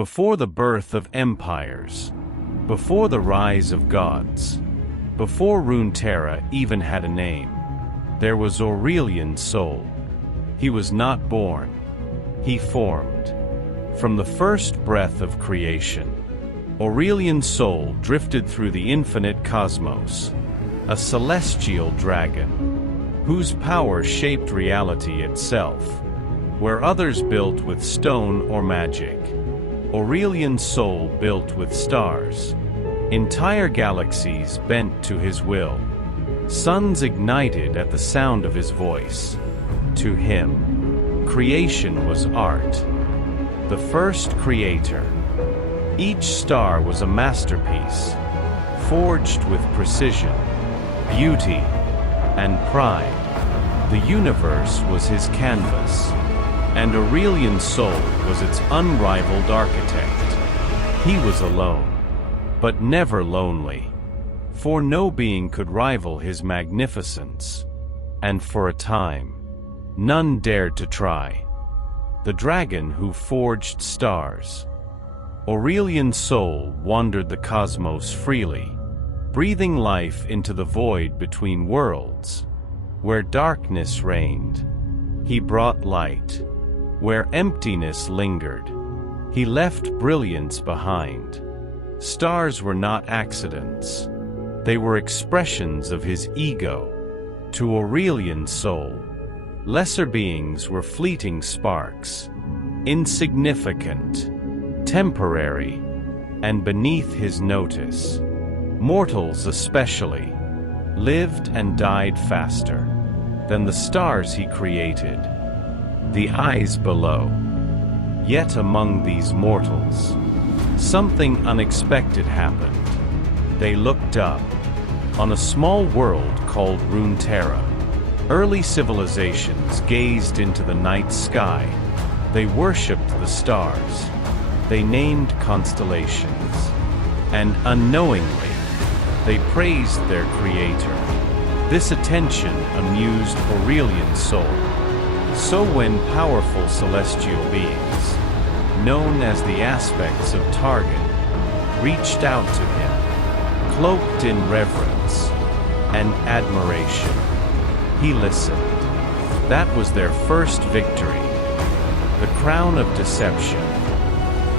Before the birth of empires, before the rise of gods, before Runeterra even had a name, there was Aurelion Sol. He was not born. He formed. From the first breath of creation, Aurelion Sol drifted through the infinite cosmos, a celestial dragon, whose power shaped reality itself. Where others built with stone or magic, Aurelion Sol built with stars. Entire galaxies bent to his will. Suns ignited at the sound of his voice. To him, creation was art. The first creator. Each star was a masterpiece, forged with precision, beauty, and pride. The universe was his canvas, and Aurelion Sol was its unrivaled architect. He was alone, but never lonely, for no being could rival his magnificence, and for a time, none dared to try. The dragon who forged stars. Aurelion Sol wandered the cosmos freely, breathing life into the void between worlds. Where darkness reigned, he brought light. Where emptiness lingered, he left brilliance behind. Stars were not accidents. They were expressions of his ego. To Aurelion Sol, lesser beings were fleeting sparks, insignificant, temporary, and beneath his notice. Mortals especially lived and died faster than the stars he created, the eyes below. Yet among these mortals, something unexpected happened. They looked up on a small world called Runeterra. Early civilizations gazed into the night sky. They worshipped the stars. They named constellations. And unknowingly, they praised their creator. This attention amused Aurelion Sol. So when powerful celestial beings, known as the aspects of Targon, reached out to him, cloaked in reverence and admiration, he listened. That was their first victory, the crown of deception.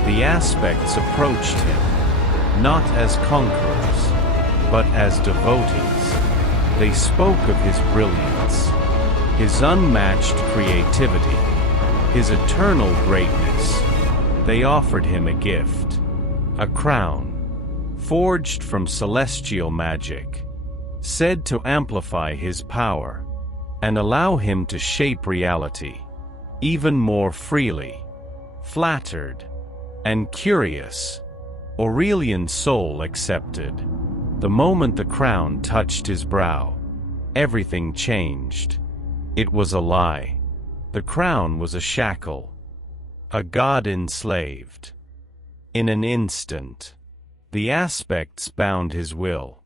The aspects approached him, not as conquerors, but as devotees. They spoke of his brilliance, his unmatched creativity, his eternal greatness. They offered him a gift, a crown, forged from celestial magic, said to amplify his power and allow him to shape reality even more freely. Flattered and curious, Aurelion Sol accepted. The moment the crown touched his brow, everything changed. It was a lie. The crown was a shackle, a god enslaved. In an instant, the aspects bound his will.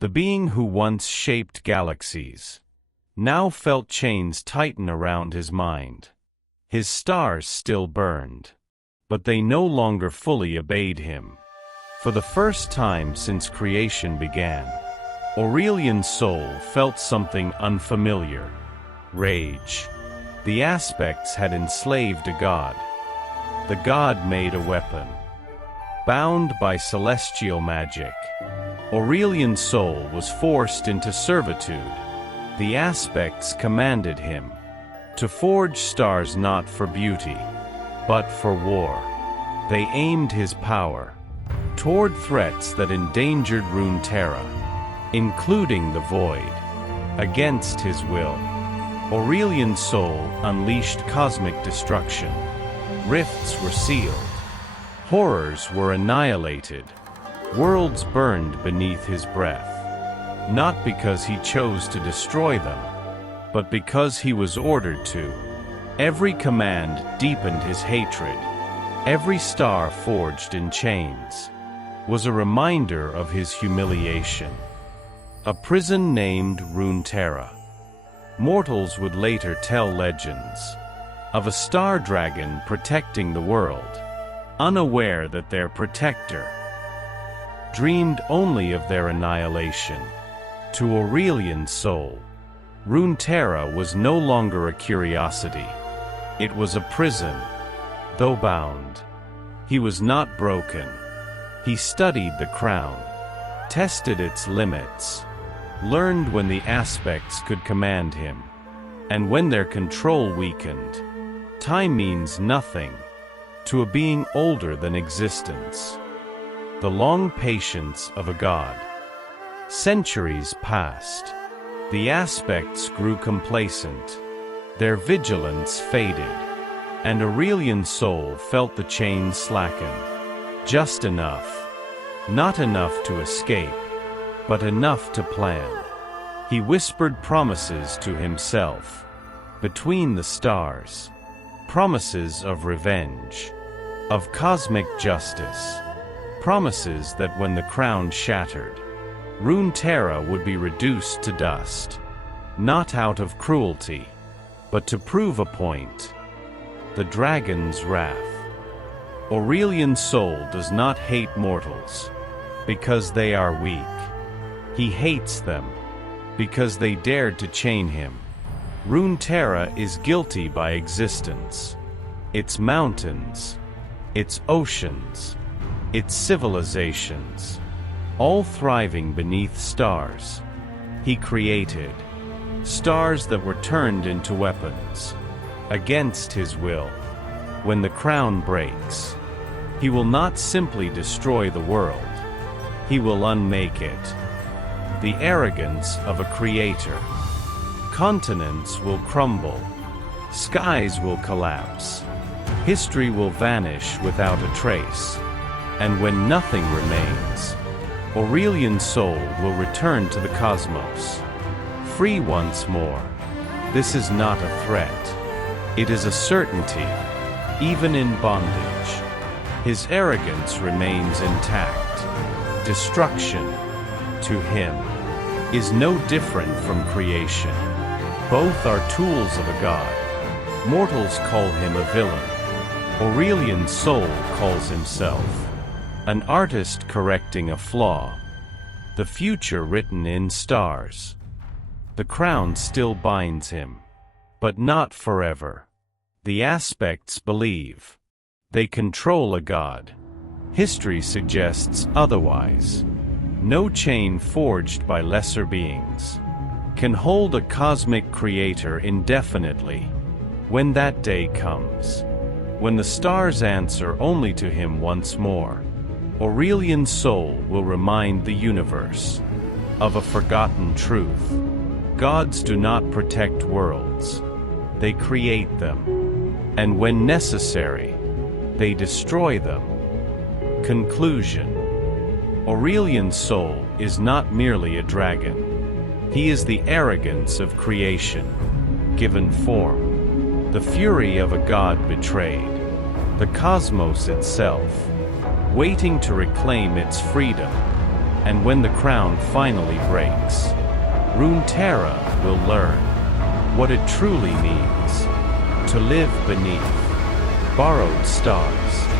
The being who once shaped galaxies now felt chains tighten around his mind. His stars still burned, but they no longer fully obeyed him. For the first time since creation began, Aurelion Sol felt something unfamiliar. Rage. The aspects had enslaved a god. The god made a weapon. Bound by celestial magic, Aurelion Sol was forced into servitude. The aspects commanded him to forge stars not for beauty, but for war. They aimed his power toward threats that endangered Runeterra, including the Void. Against his will, Aurelion Sol unleashed cosmic destruction. Rifts were sealed. Horrors were annihilated. Worlds burned beneath his breath. Not because he chose to destroy them, but because he was ordered to. Every command deepened his hatred. Every star forged in chains was a reminder of his humiliation. A prison named Runeterra. Mortals would later tell legends of a star dragon protecting the world. unaware that their protector dreamed only of their annihilation. To Aurelion Sol, Runeterra was no longer a curiosity. It was a prison. Though bound, he was not broken. He studied the crown, tested its limits, learned when the aspects could command him, and when their control weakened. Time means nothing to a being older than existence. The long patience of a god. Centuries passed. The aspects grew complacent. Their vigilance faded, and Aurelion Sol felt the chains slacken. Just enough. Not enough to escape, but enough to plan. He whispered promises to himself, between the stars. Promises of revenge, of cosmic justice. Promises that when the crown shattered, Runeterra would be reduced to dust. Not out of cruelty, but to prove a point. The dragon's wrath. Aurelion Sol does not hate mortals because they are weak. He hates them because they dared to chain him. Runeterra is guilty by existence. Its mountains, its oceans, its civilizations, all thriving beneath stars he created. Stars that were turned into weapons, against his will. When the crown breaks, he will not simply destroy the world, he will unmake it. The arrogance of a creator. Continents will crumble, skies will collapse, history will vanish without a trace, and when nothing remains, Aurelion Sol will return to the cosmos, free once more. This is not a threat. It is a certainty, even in bondage. His arrogance remains intact. Destruction, to him, is no different from creation. Both are tools of a god. Mortals call him a villain. Aurelion Sol calls himself an artist correcting a flaw. The future written in stars. The crown still binds him, but not forever. The aspects believe they control a god. History suggests otherwise. No chain forged by lesser beings can hold a cosmic creator indefinitely. When that day comes, when the stars answer only to him once more, Aurelion Sol will remind the universe of a forgotten truth. Gods do not protect worlds. They create them. And when necessary, they destroy them. Conclusion. Aurelion Sol is not merely a dragon. He is the arrogance of creation, given form. The fury of a god betrayed. The cosmos itself, waiting to reclaim its freedom. And when the crown finally breaks, Runeterra will learn what it truly means to live beneath borrowed stars.